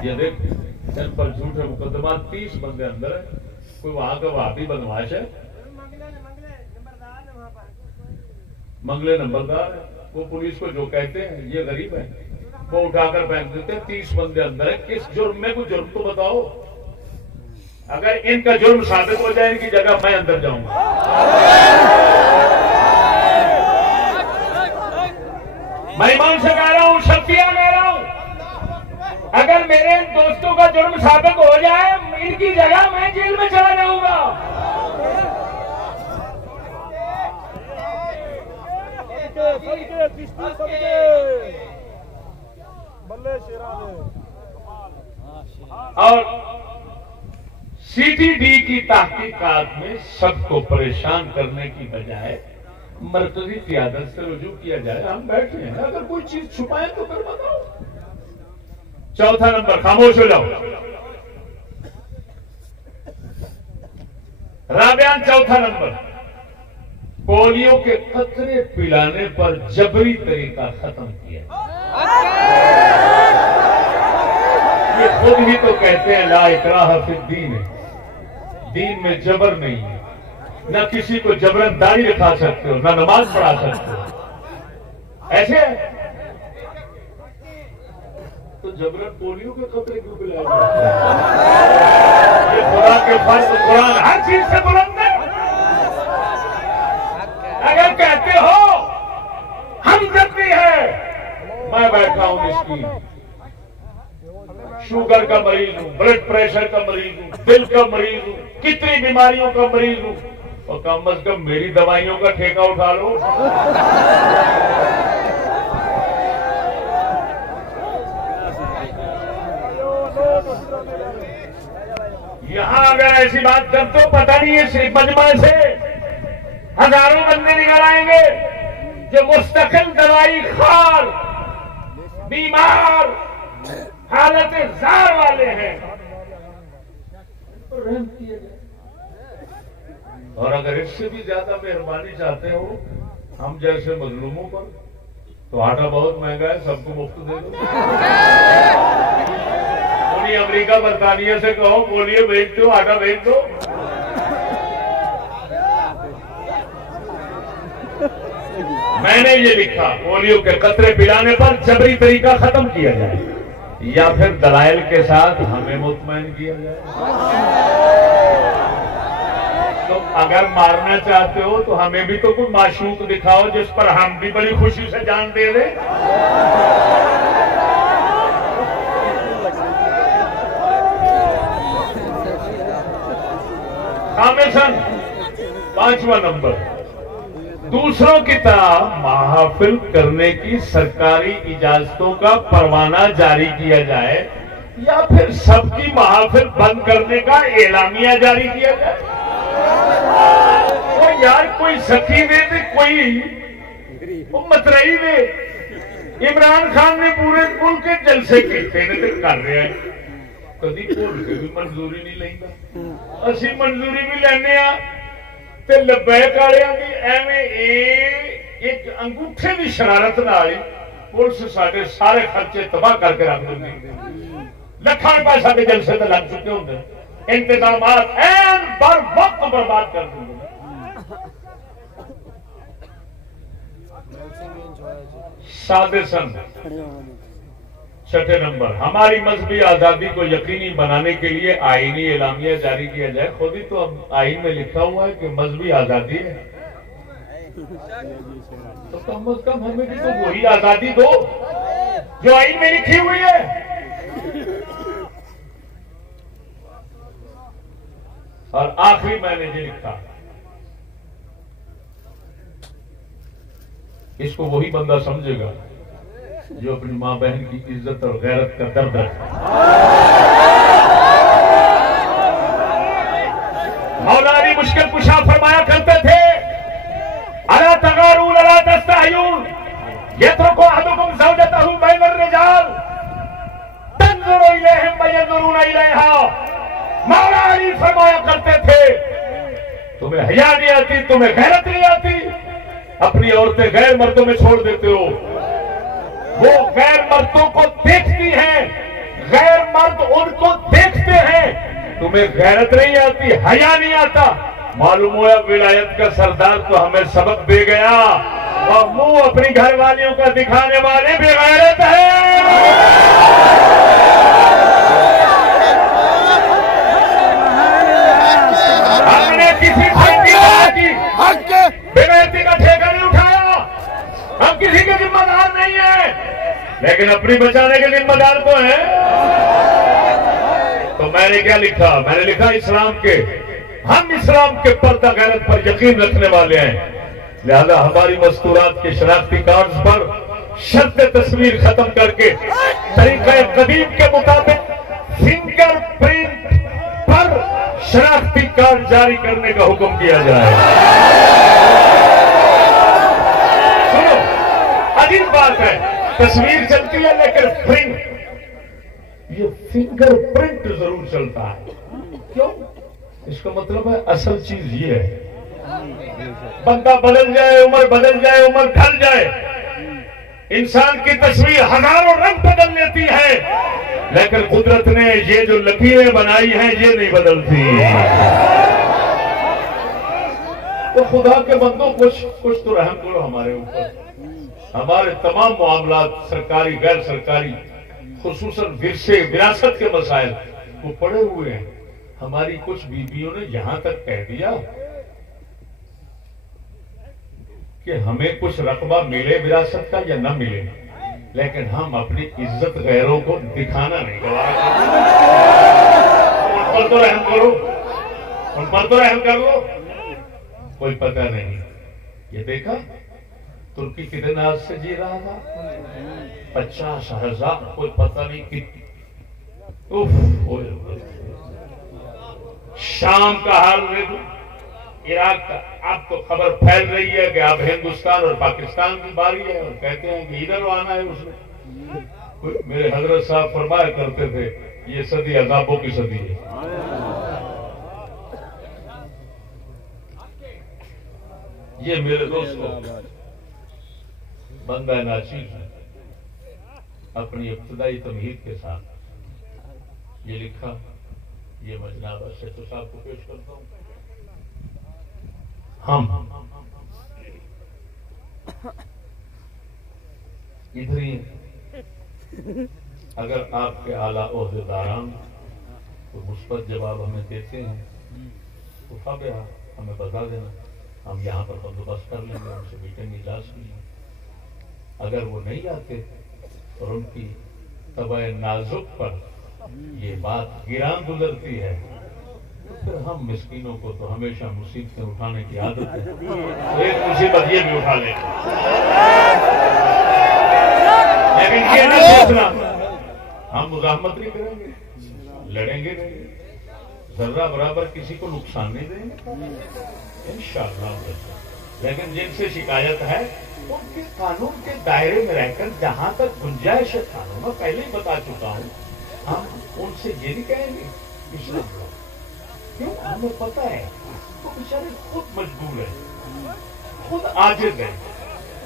ये देख, इन पर झूठे मुकदमा 30 बंदे अंदर है। कोई वहां का वहाबी बदमाश है, मंगले नंबरदार है, वो पुलिस को जो कहते हैं ये गरीब है वो उठाकर फेंक देते हैं। 30 बंदे अंदर है, किस जुर्म में? कोई जुर्म तो बताओ। अगर इनका जुर्म साबित हो जाए इनकी जगह मैं अंदर जाऊंगा। मैं ईमान से कह रहा हूं, शक्तियां कह रहा हूं, अगर मेरे दोस्तों का जुर्म साबित हो जाए इनकी जगह मैं जेल में चला जाऊंगा। और CTD की तहकीकात में सबको परेशान करने की बजाय मरकजी क़ियादत से रुजू किया जाए। हम बैठे हैं, अगर कोई चीज छुपाए तो फिर बताओ। चौथा नंबर, खामोश हो जाओ राबियान। चौथा नंबर, पोलियो के कतरे पिलाने पर जबरी तरीका खत्म किया। ये खुद ही तो कहते हैं ला इकराह फिद्दीन, दीन में जबर नहीं है। न किसी को जबरन दाढ़ी रखा सकते हो, न नमाज पढ़ा सकते हो। ऐसे तो जबरन पोलियो के खतरे क्यों पिलाए? ये खुदा के फर्ज, कुरान हर चीज से बुलंद है। अगर कहते हो हम जबरी है, मैं बैठा हूं मिस्कीन, शुगर का मरीज हूं, ब्लड प्रेशर का मरीज हूं, दिल का मरीज हूं, कितनी बीमारियों का मरीज हूं, और कम अज कम मेरी दवाइयों का ठेका उठा लो। यहां अगर ऐसी बात करते हो, पता नहीं है सिर्फ मजमा से हजारों बंदे निकल आएंगे जो मुस्तकिल दवाई खार, बीमार, हालत जार वाले हैं। रहम किया जाए। और अगर इससे भी ज्यादा मेहरबानी चाहते हो हम जैसे मजलूमों पर, तो आटा बहुत महंगा है, सबको मुफ्त दे दो। उन्हीं अमेरिका बरतानिया से कहो पोलियो भेज दो, आटा भेज दो। मैंने ये लिखा, पोलियो के कतरे पिलाने पर जबरी तरीका खत्म किया जाए, या फिर दलाइल के साथ हमें मुतमईन किया जाए। तो अगर मारना चाहते हो तो हमें भी तो कोई माशूक दिखाओ जिस पर हम भी बड़ी खुशी से जान दे दें। खामेसन, 5वां नंबर, दूसरों की तरह महफिल करने की सरकारी इजाजतों का परवाना जारी किया जाए, या फिर सबकी महफिल बंद करने का एलामिया जारी किया जाए। तो यार कोई सखी दे दे, कोई मतरई दे। इमरान खान ने पूरे मुल्क के जलसे किए ने कर रहा है, कभी भूल के भी मंजूरी नहीं लेंदा। असी मंजूरी भी लेने आ ते लबैक वालियां दी एवें एक अंगूठे की शरारत नाल ही पुलिस साडे सारे खर्चे तबाह करके रख देंदी। लखां रुपए साडे जलसे ते लग चुके होंगे, इंतजामात ऐन बर वक्त बर्बाद कर देंगे। सादिसन छठे नंबर, हमारी मजहबी आजादी को यकीनी बनाने के लिए आईनी एलामिया जारी किया जाए। खुद ही तो अब आईन में लिखा हुआ है कि मजहबी आजादी है, तो कम से कम हमें भी तो वही आजादी दो जो आईन में लिखी हुई है। और आखिरी मैंने ये लिखा, इसको वही बंदा समझेगा जो अपनी मां बहन की इज्जत और गैरत का दर्द रखे। मौला अली मुश्किल कुशा फरमाया करते थे, अला तगारून अला तस्तायून यत्रुकु अहदुकुम ज़ौजतहु बैनर रिजाल तंज़ुरु इलैहिम व यंज़ुरून इलैहा। मौला अली फरमाया करते थे, तुम्हें हया नहीं आती, तुम्हें गैरत नहीं आती, अपनी औरतें गैर मर्दों में छोड़ देते हो। वो गैर मर्दों को देखती हैं, गैर मर्द उनको देखते हैं, तुम्हें गैरत नहीं आती, हया नहीं आता। मालूम हुआ विलायत का सरदार तो हमें सबक दे गया और मुंह अपनी घरवालियों का दिखाने वाले बेगैरत है। हमने किसी की बेगैरती का ठेका नहीं उठाया, हम किसी के जिम्मेदार नहीं है, लेकिन अपनी बचाने के जिम्मेदार तो है। तो मैंने क्या लिखा? मैंने लिखा हम इस्लाम के पर्दा गैरत पर यकीन रखने वाले हैं, लिहाजा हमारी मस्तूरात के शनाख्ती कार्ड पर शर्त तस्वीर खत्म करके तरीका कदीम के मुताबिक फिंगरप्रिंट पर शनाख्ती कार्ड जारी करने का हुक्म किया जाए। सुनो, अजीब बात है, तस्वीर चलती है लेकिन ये फिंगरप्रिंट जरूर चलता है। क्यों? इसका मतलब है असल चीज ये है, बंदा बदल जाए, उम्र बदल जाए, उम्र ढल जाए, इंसान की तस्वीर हजारों रंग बदल लेती है, लेकिन कुदरत ने ये जो लकीरें बनाई हैं ये नहीं बदलती। तो खुदा के बंदों कुछ तो रहम करो हमारे ऊपर। हमारे तमाम मामलात सरकारी गैर सरकारी खुसूसन विरसे विरासत के मसाइल वो पड़े हुए हैं। हमारी कुछ बीबियों ने यहां तक कह दिया कि हमें कुछ रकबा मिले विरासत का या न मिले, लेकिन हम अपनी इज्जत गैरों को दिखाना नहीं गवारा। उन पर तो रहम करो, उन पर तो रहम कर लो। कोई पता नहीं, ये देखा तुर्की कितने आज से जी रहा था, 50,000, कोई पता नहीं कितनी। शाम का हाल देखो, इराक का। अब तो खबर फैल रही है कि अब हिंदुस्तान और पाकिस्तान की बारी है, और कहते हैं कि इधर आना है उसने। मेरे हजरत साहब फरमाया करते थे, ये सदी अजाबों की सदी है। ये मेरे दोस्तों बंदा नाचीज है, अपनी इब्तिदाई तमहीद के साथ ये लिखा। ये मैं जनाब शेख साहब को पेश करता हूं। हम इधर ही अगर आपके आला ओहदेदारान तो मुस्बत जवाब हमें देते हैं तो फाबिहा हमें बता देना, हम यहाँ पर बंदोबस्त कर लेंगे, उनसे मीटिंग इजाज की। अगर वो नहीं आते और उनकी तबे नाजुक पर ये बात गिरान गुजरती है तो फिर हम मिस्कीनों को तो हमेशा मुसीबतें उठाने की आदत है, तो एक मुसीबत ये भी उठा लेंगे। लेकिन ये नहीं सोचना हम मुजाहमत नहीं करेंगे, लड़ेंगे नहीं, जर्रा बराबर किसी को नुकसान नहीं देंगे इंशाअल्लाह। लेकिन जिनसे शिकायत है उनके कानून के दायरे में रहकर जहां तक गुंजाइश है कानून में, पहले ही बता चुका हूं, हम उनसे ये नहीं कहेंगे पिछला क्यों, हमें पता है तो बेचारे खुद मजबूर है, खुद आजिज है,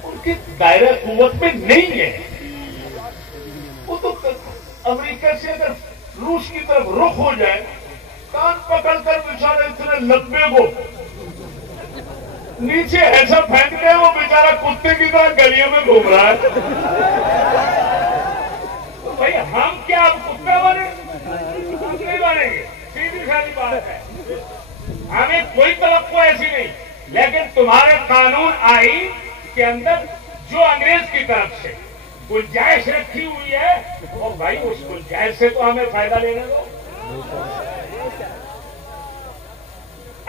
उनके दायरा कुव्वत में नहीं है। वो तो अमेरिका से अगर रूस की तरफ रुख हो जाए कान पकड़कर बेचारा इतने लंबे को नीचे ऐसा फेंकते हैं, वो बेचारा कुत्ते की तरह गलियों में घूम रहा है। तो भाई हम क्या अब कुत्ते बने? हम नहीं बनेंगे, सीधी सारी बात है। हमें कोई तवक्को ऐसी नहीं, लेकिन तुम्हारे कानून आइन के अंदर जो अंग्रेज की तरफ से गुंजाइश रखी हुई है, और भाई उस गुंजाइश से तो हमें फायदा लेने दो।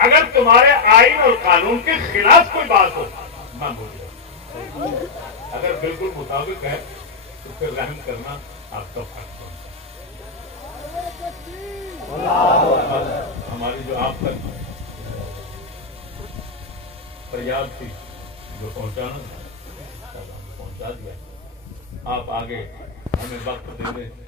अगर तुम्हारे आइन और कानून के खिलाफ कोई बात हो, ना बोलो। अगर बिल्कुल मुताबिक है तो फिर रहम करना आपका फर्ज है। हमारी जो आप तक फरियाद थी, जो पहुंचाना था, पहुंचा दिया। आप आगे हमें वक्त दे दें।